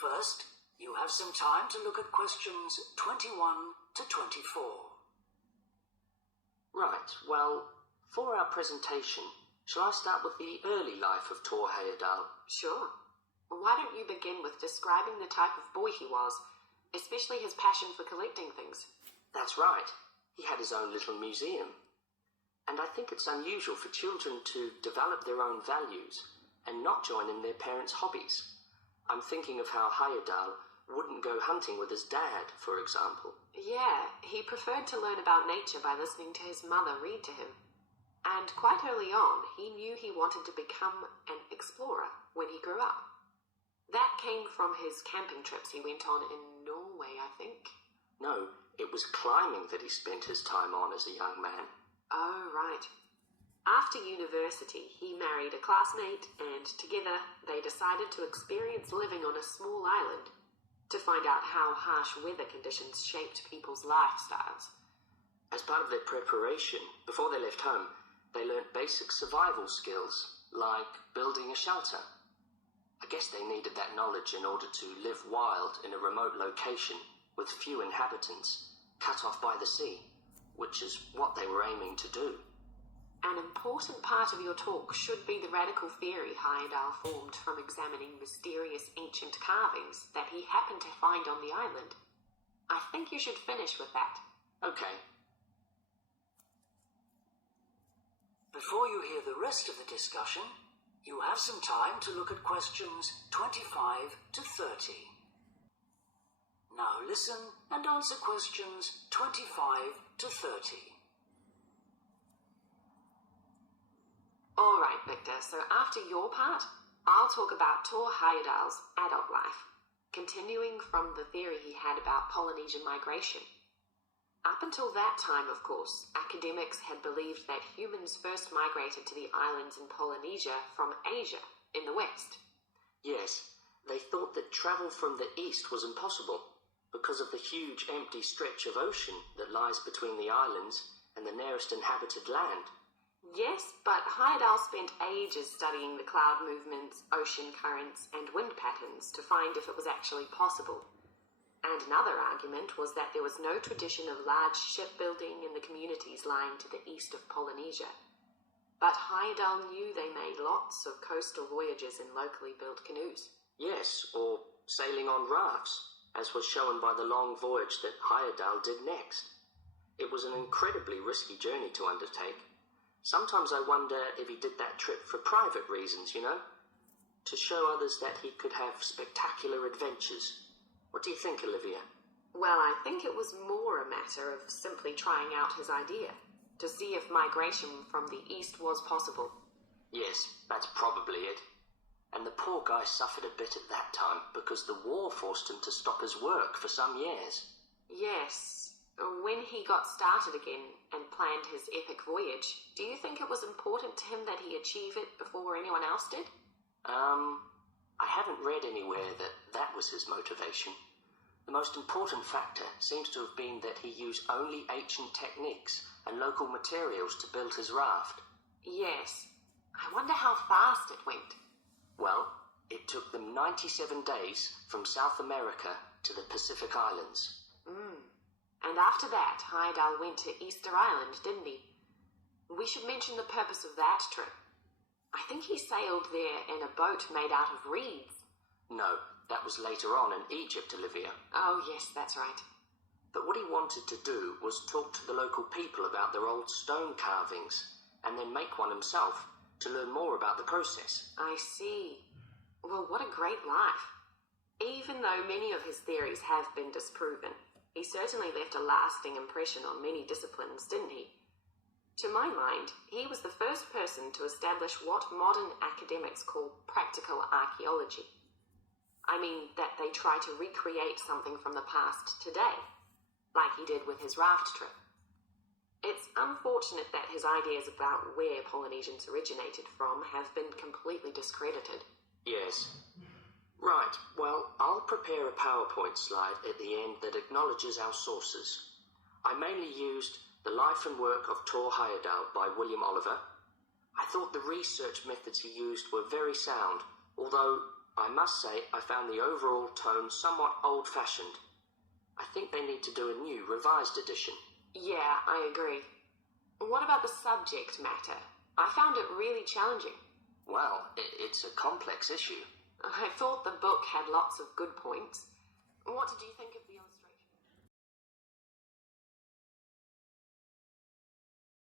First, you have some time to look at questions 21 to 24. Right, well, for our presentation, shall I start with the early life of Tor Heyerdahl? Sure. Why don't you begin with describing the type of boy he was, especially his passion for collecting things? That's right. He had his own little museum. And I think it's unusual for children to develop their own values and not join in their parents' hobbies. I'm thinking of how Heyerdahl wouldn't go hunting with his dad, for example. Yeah, he preferred to learn about nature by listening to his mother read to him. And quite early on, he knew he wanted to become an explorer when he grew up. That came from his camping trips he went on in Norway, I think. No, it was climbing that he spent his time on as a young man. Oh, right. After university, he married a classmate, and together they decided to experience living on a small island to find out how harsh weather conditions shaped people's lifestyles. As part of their preparation, before they left home, they learnt basic survival skills, like building a shelter. I guess they needed that knowledge in order to live wild in a remote location with few inhabitants, cut off by the sea, which is what they were aiming to do. An important part of your talk should be the radical theory Heyerdahl formed from examining mysterious ancient carvings that he happened to find on the island. I think you should finish with that. Okay. Before you hear the rest of the discussion, you have some time to look at questions 25 to 30. Now listen and answer questions 25 to 30. All right, Victor, so after your part, I'll talk about Tor Heyerdahl's adult life, continuing from the theory he had about Polynesian migration. Up until that time, of course, academics had believed that humans first migrated to the islands in Polynesia from Asia in the west. Yes, they thought that travel from the east was impossible because of the huge empty stretch of ocean that lies between the islands and the nearest inhabited land. Yes, but Heyerdahl spent ages studying the cloud movements, ocean currents, and wind patterns to find if it was actually possible. And another argument was that there was no tradition of large shipbuilding in the communities lying to the east of Polynesia. But Heyerdahl knew they made lots of coastal voyages in locally built canoes. Yes, or sailing on rafts, as was shown by the long voyage that Heyerdahl did next. It was an incredibly risky journey to undertake. Sometimes I wonder if he did that trip for private reasons, to show others that he could have spectacular adventures. What do you think, Olivia? Well, I think it was more a matter of simply trying out his idea, to see if migration from the east was possible. Yes, that's probably it. And the poor guy suffered a bit at that time because the war forced him to stop his work for some years. Yes. When he got started again and planned his epic voyage, do you think it was important to him that he achieve it before anyone else did? I haven't read anywhere that was his motivation. The most important factor seems to have been that he used only ancient techniques and local materials to build his raft. Yes. I wonder how fast it went. Well, it took them 97 days from South America to the Pacific Islands. And after that, Heyerdahl went to Easter Island, didn't he? We should mention the purpose of that trip. I think he sailed there in a boat made out of reeds. No, that was later on in Egypt, Olivia. Oh, yes, that's right. But what he wanted to do was talk to the local people about their old stone carvings and then make one himself to learn more about the process. I see. Well, what a great life. Even though many of his theories have been disproven, he certainly left a lasting impression on many disciplines, didn't he? To my mind, he was the first person to establish what modern academics call practical archaeology. I mean that they try to recreate something from the past today, like he did with his raft trip. It's unfortunate that his ideas about where Polynesians originated from have been completely discredited. Yes. Right, well, I'll prepare a PowerPoint slide at the end that acknowledges our sources. I mainly used The Life and Work of Tor Heyerdahl by William Oliver. I thought the research methods he used were very sound, although I must say I found the overall tone somewhat old-fashioned. I think they need to do a new, revised edition. Yeah, I agree. What about the subject matter? I found it really challenging. Well, it's a complex issue. I thought the book had lots of good points. What did you think?